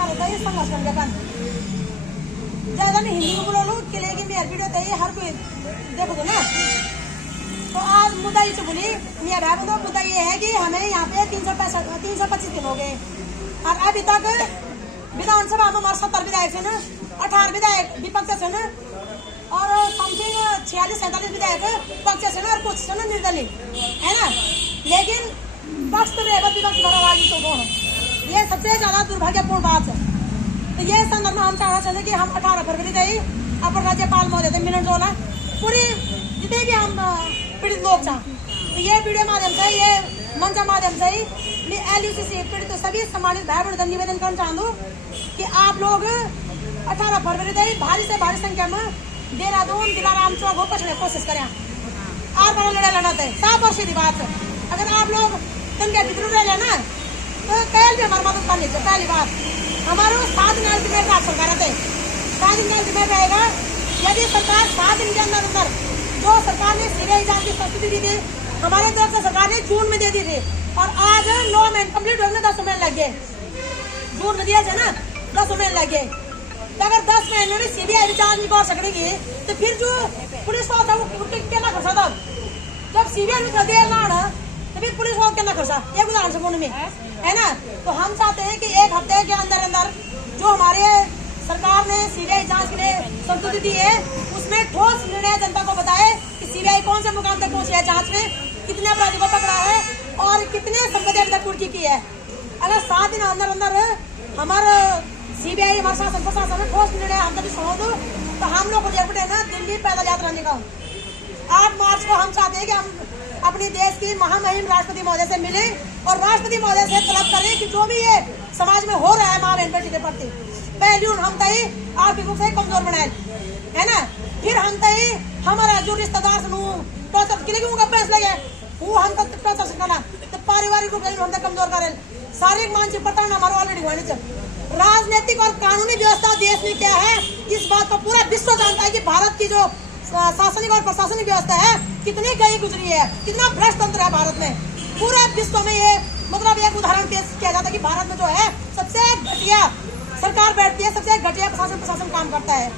सरकार होता है संघर्ष करने का ज्यादा मैं हिंदी में बोलूँ के लिए मेरे वीडियो तो ये हर कोई देखो तो ना। तो आज मुद्दा ये बोली मेरा भाई तो मुद्दा ये है कि हमें यहाँ पे 325 दिन हो गए और अभी तक विधानसभा में हमारे 70 विधायक है ना, 18 विधायक विपक्ष से ना और समथिंग 46-47 विधायक पक्ष से ना और कुछ से ना निर्दलीय है ना। लेकिन पक्ष तो रहेगा विपक्ष भरावाजी तो कौन, ये सबसे ज्यादा दुर्भाग्यपूर्ण बात है। तो ये संदर्भ में हम चाहना चाहते कि हम 18 फरवरी से ही अपर राज्यपाल महोदय थे मिनट जोला पूरी जितने भी हम पीड़ित लोग चाह तो ये वीडियो माध्यम से ये मंच माध्यम से ही मैं LUCC पीड़ित सभी सम्मानित भाई बहनों निवेदन करना चाहूँ कि आप लोग 18 फरवरी से भारी से भारी संख्या में देहरादून दिलाराम चौक हो पहुंचने की कोशिश करें। आप बड़ा लड़ा लड़ाते हैं साफ और सीधी बात है। अगर आप लोग तनख्वाह बिक्रू रह लेना तो कल भी हमारी मदद करनी चाहिए। पहली बात हमारे 7 दिन अल्टीमेट आप सरकार रहते 7 दिन का अल्टीमेट रहेगा। यदि सरकार 7 दिन के अंदर अंदर जो सरकार ने सीबीआई जांच की प्रस्तुति दी थी हमारे तरफ से सरकार ने जून में दे दी थी और आज 9 महीने कम्प्लीट होने 10 महीने लग गए। जून में दिया था ना 10 महीने लग गए। तो अगर 10 महीने में सीबीआई जांच नहीं कर सकेगी तो फिर जो पुलिस वाला था वो क्या कर सकता। जब सीबीआई ने कर दिया ना तो फिर पुलिस वाला क्या कर सकता। एक उदाहरण से बोलने में है ना। तो हम चाहते हैं कि एक हफ्ते के अंदर अंदर जो हमारे सरकार ने सीबीआई जांच के लिए संस्तुति दी है उसमें ठोस निर्णय जनता को बताए कि सीबीआई कौन से मुकाम तक पहुंची है, जांच में कितने अपराधियों को पकड़ा है और कितने संपत्ति अभी तक कुर्की की है। अगर 7 दिन अंदर अंदर हमारा सीबीआई हमारे शासन प्रशासन में ठोस निर्णय हम तभी समझ दो तो हम लोग को ना दिल्ली पैदल यात्रा निकाल 8 मार्च को हम चाहते हैं कि हम अपने देश की महामहिम राष्ट्रपति महोदय से मिले और राष्ट्रपति महोदय से तलब करें कि जो भी ये समाज में हो रहा है माँ बहन बेटी के प्रति पहले हम तय आर्थिक रूप से कमजोर बनाए है ना। फिर हम तय हमारा जो रिश्तेदार उनका पैसा लगे वो हम तक करना तो पारिवारिक रूप से हम तक कमजोर करें। शारीरिक मानसिक प्रताड़ना हमारे ऑलरेडी होनी चाहिए। राजनीतिक और कानूनी व्यवस्था देश में क्या है इस बात को पूरा विश्व जानता है कि भारत की जो शासनिक और प्रशासनिक व्यवस्था है कितनी गई गुजरी है, कितना भ्रष्ट तंत्र है भारत में। पूरे विश्व में ये मतलब एक उदाहरण पेश किया जाता है कि भारत में जो है सबसे घटिया सरकार बैठती है, सबसे घटिया प्रशासन काम करता है।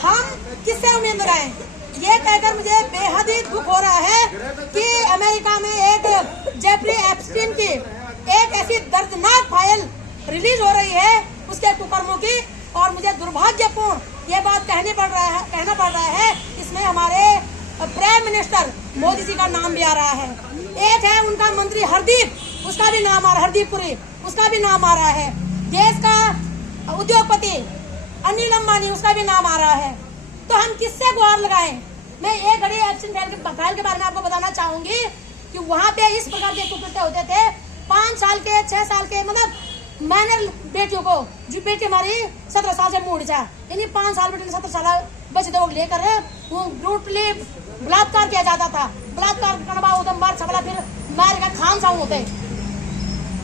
हम किससे उम्मीद लगाएं ये कहकर मुझे बेहद ही दुख हो रहा है कि अमेरिका में एक जेफरी एप्स्टीन की एक ऐसी दर्दनाक फाइल रिलीज हो रही है उसके कुकर्मों की और मुझे दुर्भाग्यपूर्ण ये बात कहना पड़ रहा है इसमें हमारे प्राइम मिनिस्टर मोदी जी का नाम भी आ रहा है। एक है उनका मंत्री हरदीप उसका भी नाम आ रहा है, हरदीप पुरी उसका भी नाम आ रहा है। देश का उद्योगपति अनिल अंबानी उसका भी नाम आ रहा है। तो हम किससे गुहार लगाएं। मैं एक घड़ी एप्सिन फाइल के बारे में आपको बताना चाहूंगी कि वहाँ पे इस प्रकार के कुकृत्य होते थे। 5 साल के 6 साल के मतलब माइनर बेटियों को जो बेटी हमारी 17 साल से मूड जा यानी 5 साल बेटी 17 साल बच्चे तो लेकर वो ब्रूटली बलात्कार किया जाता था। बलात्कार करना उधम बार छपला फिर मार का खान साहब होते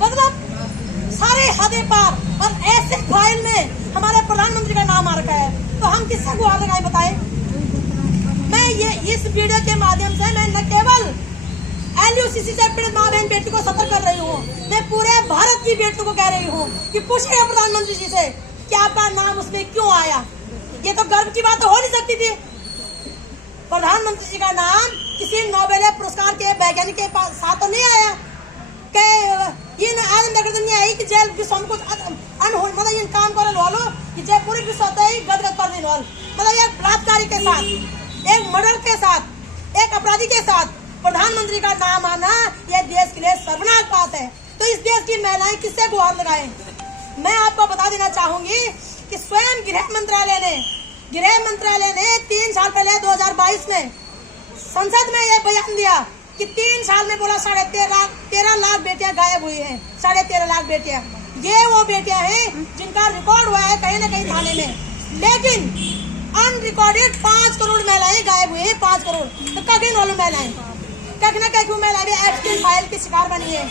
मतलब सारे हदें पार और ऐसे फाइल में हमारे प्रधानमंत्री का नाम आ रखा है। तो हम किससे गुहार लगाए बताए। मैं ये इस वीडियो के माध्यम से मैं न केवल LUCC से पीड़ित माँ बहन बेटी को सतर्क कर रही हूँ, मैं पूरे भारत की बेटियों को कह रही हूँ कि पूछिए प्रधानमंत्री जी से कि आपका नाम उसमें क्यों आया। ये तो गर्व की बात तो हो नहीं सकती थी। प्रधानमंत्री जी का नाम किसी नोबेल पुरस्कार के वैज्ञानिक के साथ तो नहीं आया कि ये आदम नहीं आई कि जेल विश्व में कुछ मतलब इन काम कर लो कि जय पूरी विश्व गदगद कर देने वाल मतलब एक बलात्कारी के साथ एक मर्डर के साथ एक अपराधी के साथ प्रधानमंत्री का नाम आना यह देश के लिए सर्वनाक बात है। तो इस देश की महिलाएं किससे गुहार लगाएं। मैं आपको बता देना चाहूंगी कि स्वयं गृह मंत्रालय ने 3 साल पहले 2022 में संसद में यह बयान दिया कि 3 साल में बोला 13.5 लाख बेटियां गायब हुई हैं। 13.5 लाख बेटियां ये वो बेटियां हैं जिनका रिकॉर्ड हुआ है कहीं न कहीं थाने में, लेकिन अनरिकॉर्डेड 5 करोड़ महिलाएं गायब हुई हैं। 5 करोड़ तो कहीं वालों महिलाएं कहीं ना कहीं महिला भी एप्स्टीन फाइल की शिकार बनी है।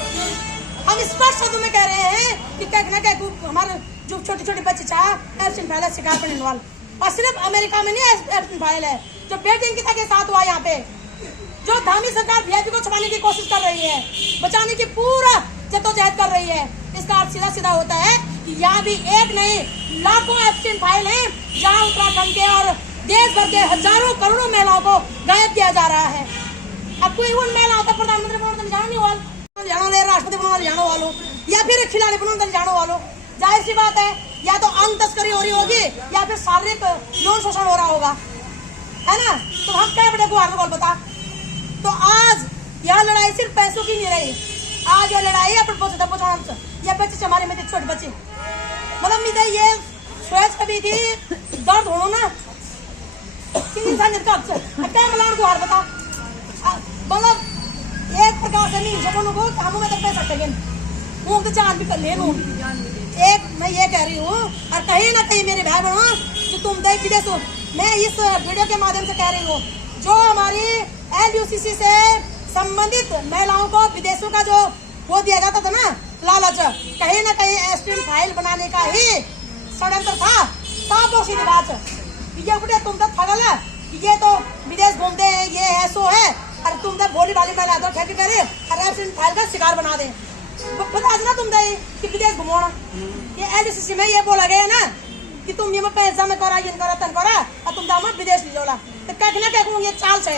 हम स्पष्ट शब्दों में कह रहे हैं कि कहीं ना कहीं हमारे जो छोटे छोटे बच्चे चाह एप्स्टीन फाइल का शिकार बनने वाले और सिर्फ अमेरिका में नहीं एप्स्टीन फाइल है जो बेटी अंकिता के साथ हुआ यहाँ पे जो धामी सरकार वीआईपी को छुपाने की कोशिश कर रही है, बचाने की पूरा जद्दोजहद कर रही है। इसका अर्थ सीधा सीधा होता है कि यहाँ भी एक नहीं लाखों एब्सटेन फाइल हैं जहाँ उत्तराखंड के और देश भर के हजारों करोड़ों महिलाओं को गायब किया जा रहा है। अब कोई उन महिलाओं का प्रधानमंत्री बनने जाने वाले, राष्ट्रपति बनने जाने वालों या फिर खिलाड़ी बनने जाने वालों, जाहिर सी बात है या तो अंग तस्करी हो रही होगी या फिर शारीरिक यौन शोषण हो रहा होगा, है ना। तो हम क्या बड़े गुहार में बता। तो आज यह लड़ाई सिर्फ पैसों की नहीं रही, आज यह लड़ाई है अपने ये बच्चे हमारे में छोटे बच्चे, मतलब मुझे ये सोच कभी थी दर्द हो ना कि इंसान क्या मलान गुहार बता, मतलब एक प्रकार से नहीं जब को हम में तक पैसा करें वो तो जान भी कर ले लूं। एक मैं ये कह रही हूँ और कहीं ना कहीं मेरे भाई बहनों जो तुम देख विदेश हो, मैं इस वीडियो के माध्यम से कह रही हूँ जो हमारी LUCC से संबंधित महिलाओं को विदेशों का जो वो दिया जाता था ना लालच, कहीं ना कहीं एब्सटेन फाइल बनाने का ही षड्यंत्र था। साफ और सीधी बात ये बुढ़े तुम तो ठगल है, ये तो विदेश घूमते हैं, ये है सो है, और तुम तो भोली भाली महिला तो ठगी करे और एब्सटेन फाइल का शिकार बना दे। बता ना तुम दे कि विदेश घुमोना, ये LUCC में ये बोला गया ना कि तुम ये पैसा में करा ये करा तन करा और तुम दाम विदेश ले लोला, तो कह ना कह ये चाल से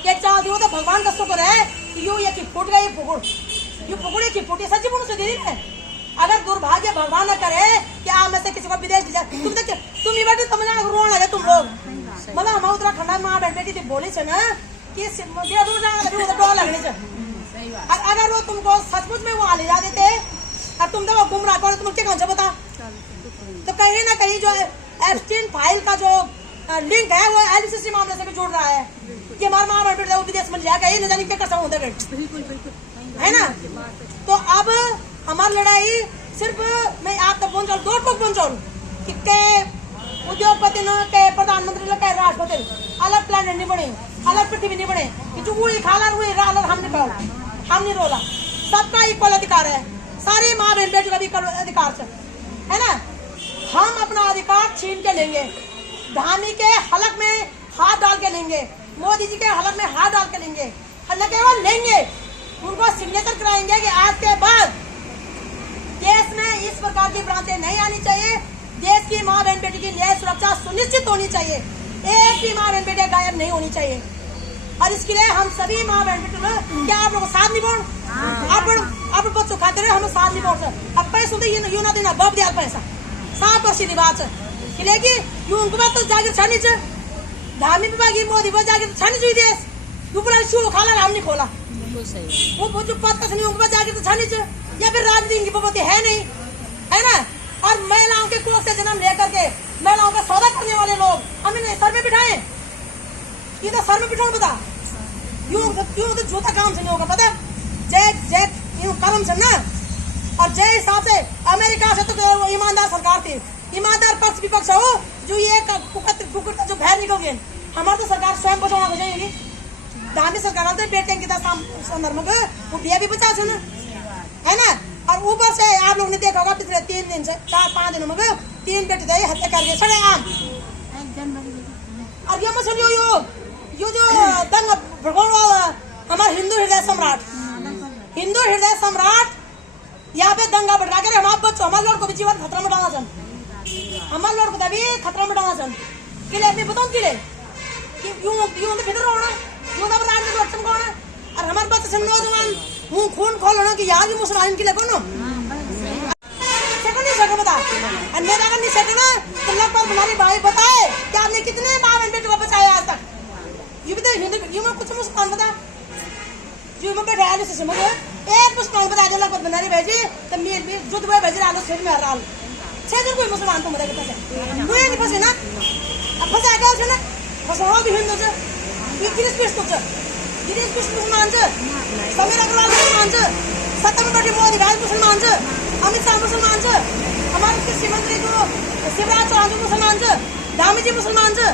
ये चाल दियो तो भगवान का शुक्र है कि यू ये की फूट गई फुगुड़ की फूटी सच्ची बोलो से दे है। अगर दुर्भाग्य भगवान न करे कि आप में से किसी को विदेश ले जाए तुम ये बैठे समझ रोना लगे तुम लोग, मतलब हम उत्तराखंड में बैठे थी बोली से ना कि डर लगने से, अगर वो तुमको सचमुच में वहाँ ले जा देते और तुम तो वो गुमराह करो तुम क्या कौन बता। तो कहीं ना कहीं जो एब्सटेन फाइल का जो लिंक है वो LUCC मामले से जुड़ रहा है कि हमारा माँ बेटे वो विदेश में जाएगा, ये न जाने क्या कर सकूँ है ना। तो अब हमारी लड़ाई सिर्फ मैं आप तक पहुंचा दो टूक पहुंचा कि उद्योगपति न के प्रधानमंत्री के राष्ट्रपति अलग प्लेनेट नहीं बने, अलग पृथ्वी नहीं बने कि जो वही खाला वही अलग हम नहीं रोला, सबका इक्वल अधिकार है, सारी माँ बहन बेटियों का भी अधिकार है ना। हम अपना अधिकार छीन के लेंगे, धामी के हलक में हाथ डाल के लेंगे, मोदी जी के हलक में हाथ डाल के लेंगे, न केवल लेंगे उनको सिग्नेचर कराएंगे कि आज के बाद देश में इस प्रकार की ब्रांचें नहीं आनी चाहिए, देश की माँ बहन बेटी की न्याय सुरक्षा सुनिश्चित होनी चाहिए, एक भी माँ बहन बेटी गायब नहीं होनी चाहिए। और इसके लिए हम सभी माँ बहन बेटी क्या आप लोग साथ नहीं बोल आप बच्चों खाते रहे हम साथ नहीं बोल अब पैसे तो यू ना देना बब दिया पैसा साफ और सीधी बात लेकिन उनको बात तो जाकर छानी धामी विभागी मोदी पर जाकर छानी चाहिए देश दुपड़ा शू खाला हम नहीं खोला वो जो पद का उनको जाकर तो छानी या फिर राजनीति की पपति है नहीं है ना। और महिलाओं के कोख से जन्म लेकर के महिलाओं का सौदा करने वाले लोग हम इन्हें सर में बिठाए, ये तो सर में बिठाओ बता यूं तो झूठा काम से नहीं होगा पता जय यूं कर्म से ना। और जय हिसाब से अमेरिका से तो ईमानदार सरकार थी, ईमानदार पक्ष विपक्ष हो जो ये कुकुर का जो भय निकल गए, हमारी तो सरकार स्वयं बचाना बचाएगी, धामी सरकार तो बेटे की संदर्भ में वो भी बचा सुन है ना। और ऊपर से आप लोग ने देखा होगा पिछले 3 दिन से 4-5 दिनों में 3 बेटे थे हत्या करके सड़े आम। और ये मसले यो जो दंग भगवान हमारे हिंदू हृदय सम्राट यहाँ पे दंगा बढ़ा कर हमारे बच्चों हमारे लड़कों को जीवन खतरा में डालना सन, हमारे लड़कों को भी खतरा में डालना सन किले अपनी बताओ किले कि यूं तो भीतर होना यूं तो राज में बच्चों को होना और हमारे बच्चे से नौजवान मुंह खून खोलना कि यार भी मुसलमान के लिए कौन नहीं सके बता अन्य अगर नहीं सके ना तो लगभग हमारे भाई बताए कि आपने कितने माँ बहन बेटे को बचाया आज तक। ये भी तो हिंदू में कुछ मुसलमान बता जो में बैठे आलू से मुझे एक मुसलमान बता जो लगभग बनाने भेजी तो मैं भी जुद हुए भेज आलू से में हराल 6 दिन कोई मुसलमान तो मेरे फंसे मुझे नहीं फंसे ना अब फंसा गया उसे ना फंसा भी हिंदू से ये गिरीश पिष्ट तो गिरीश पिष्ट मुसलमान से समीर अग्रवाल मुसलमान से सत्ता में बैठे मोदी भाई मुसलमान से अमित शाह मुसलमान से हमारे कृषि मंत्री जो शिवराज चौहान मुसलमान से धामी जी मुसलमान से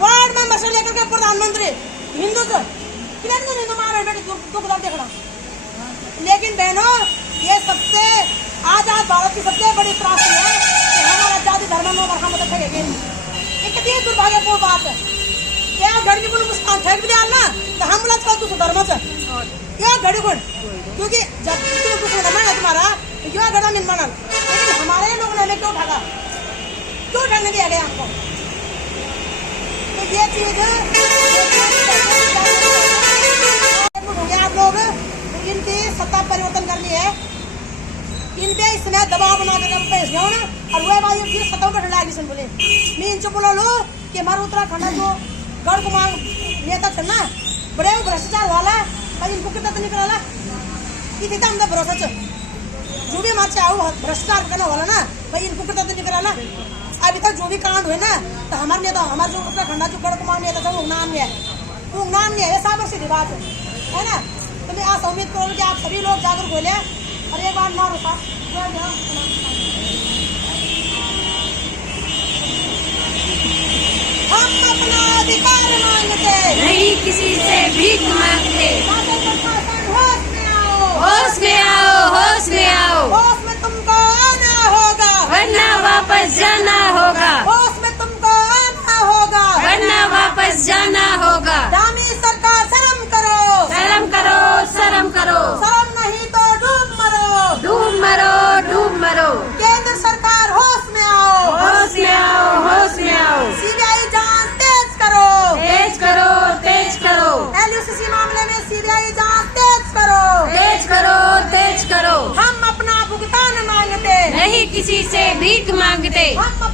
वार्ड मेंबर से लेकर के प्रधानमंत्री हिंदू से हिंदू मारे बेटे दुख दर्द देखना। लेकिन बहनों ये सबसे आजाद भारत की सबसे बड़ी त्रासदी है कि हमारा जाति धर्म में हम ठगेंगे, ये कितनी दुर्भाग्यपूर्ण बात है। क्या घड़ी को मुस्कान ठग भी ना तो हम लोग दूसरे धर्म से क्या घड़ी गुण क्योंकि जब दूसरे धर्म है तुम्हारा यो गड़ा मिल मनल, लेकिन हमारे लोग ने हमें क्यों ठगा, क्यों ठगने दिया गया हमको? तो ये चीज आप लोग इनकी सत्ता परिवर्तन करनी है, इन पे इसमें दबाव बना के भेज जाओ ना। और वह बात ये सत्ता पर लागी सुन बोले मैं इनसे बोला लो कि हमारा उत्तराखंड जो गढ़ कुमार नेता थे ना, बड़े भ्रष्टाचार वाला भाई, इनको कितना तो निकला इतनी हमने भरोसा च जो भी हमारे चाहो भ्रष्टाचार करना वाला ना भाई, इनको कितना तो निकला। अभी तक जो भी कांड हुए ना, तो हमारे नेता, हमारे जो उत्तराखंड जो गढ़ कुमार नेता था वो नाम नहीं है, वो नाम नहीं है, ये साबर सीधी बात है ना। तो मैं आज उम्मीद करूँ कि आप सभी लोग जागरूक हो लें और एक बार मारो साहब, हम अपना अधिकार मांगते नहीं किसी से भीख मांगते। शासन प्रशासन होश में आओ, होश में आओ, होश में आओ, होश में तुमको आना होगा, वरना वापस जाना होगा, होश में तुमको आना होगा, वरना वापस जाना होगा। दामी सरकार शर्म करो, शर्म करो, शर्म करो, शर्म नहीं तो डूब मरो, डूब मरो, डूब मरो। केंद्र सरकार होश में आओ, होश में आओ, होश में आओ, सीबीआई जांच तेज करो, तेज करो, तेज करो, LUCC मामले में सीबीआई जांच तेज करो, तेज करो, तेज करो। हम अपना भुगतान मांगते नहीं किसी से भीख मांगते। हम अपना